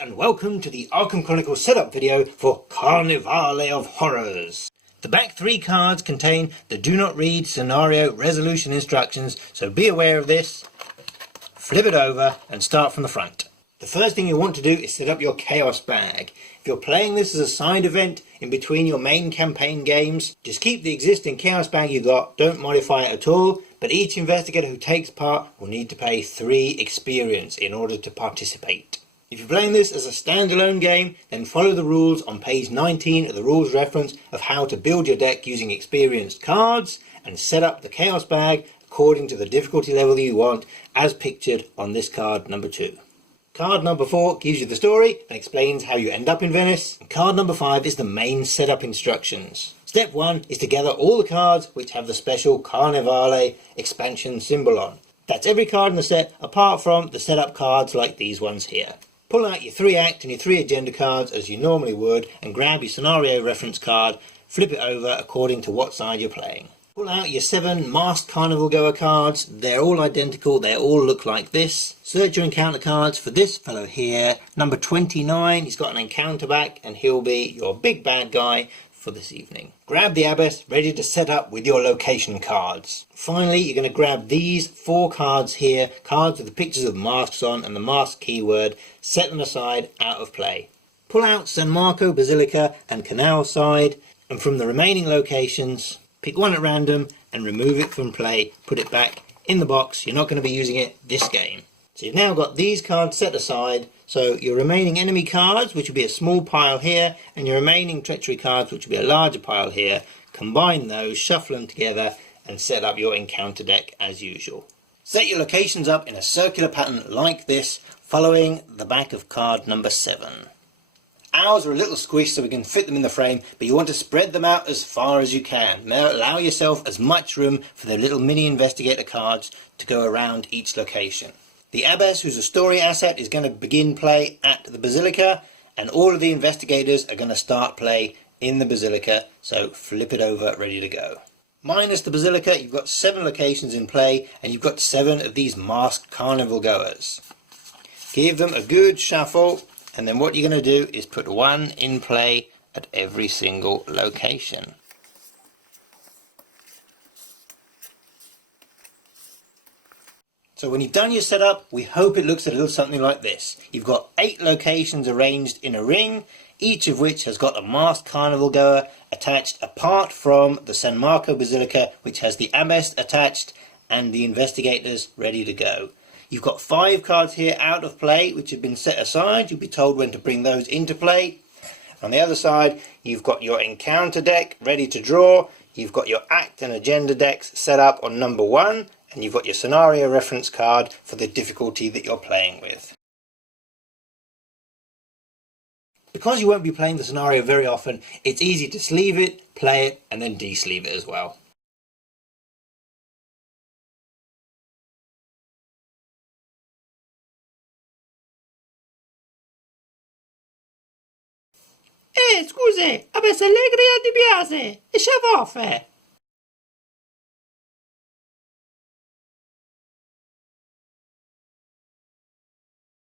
and welcome to the Arkham Chronicle setup video for Carnevale of Horrors. The back three cards contain the do not read scenario resolution instructions, so be aware of this. Flip it over and start from the front. The first thing you want to do is set up your chaos bag. If you're playing this as a side event in between your main campaign games, just keep the existing chaos bag you got, don't modify it at all, but each investigator who takes part will need to pay 3 experience in order to participate. If you're playing this as a standalone game, then follow the rules on page 19 of the rules reference of how to build your deck using experienced cards and set up the chaos bag according to the difficulty level you want, as pictured on this card number 2. Card number 4 gives you the story and explains how you end up in Venice. And card number 5 is the main setup instructions. Step 1 is to gather all the cards which have the special Carnevale expansion symbol on. That's every card in the set apart from the setup cards like these ones here. Pull out your 3 act and your 3 agenda cards as you normally would and grab your scenario reference card, flip it over according to what side you're playing. Pull out your 7 masked carnival goer cards. They're all identical, they all look like this. Search your encounter cards for this fellow here, number 29. He's got an encounter back and he'll be your big bad guy for this evening. Grab the abyss ready to set up with your location cards. Finally, you're going to grab these 4 cards here, cards with the pictures of the masks on and the mask keyword. Set them aside out of play. Pull out San Marco Basilica and Canal side, and from the remaining locations pick one at random and remove it from play. Put it back in the box. You're not going to be using it this game. So you've now got these cards set aside, so your remaining enemy cards, which will be a small pile here, and your remaining treachery cards, which will be a larger pile here, combine those, shuffle them together and set up your encounter deck as usual. Set your locations up in a circular pattern like this, following the back of card number 7. Ours are a little squished so we can fit them in the frame, but you want to spread them out as far as you can. Now allow yourself as much room for the little mini investigator cards to go around each location. The abbess, who's a story asset, is going to begin play at the Basilica, and all of the investigators are going to start play in the Basilica, so flip it over ready to go. Minus the Basilica, you've got 7 locations in play, and you've got 7 of these masked carnival goers. Give them a good shuffle, and then what you're going to do is put 1 in play at every single location. So when you've done your setup, we hope it looks a little something like this. You've got 8 locations arranged in a ring, each of which has got a masked carnival goer attached apart from the San Marco Basilica, which has the abbess attached and the investigators ready to go. You've got 5 cards here out of play which have been set aside. You'll be told when to bring those into play. On the other side, you've got your encounter deck ready to draw. You've got your act and agenda decks set up on number 1. And you've got your scenario reference card for the difficulty that you're playing with. Because you won't be playing the scenario very often, it's easy to sleeve it, play it, and then de-sleeve it as well. Scusi, Abbess Allegria ti piace? E scevoffe!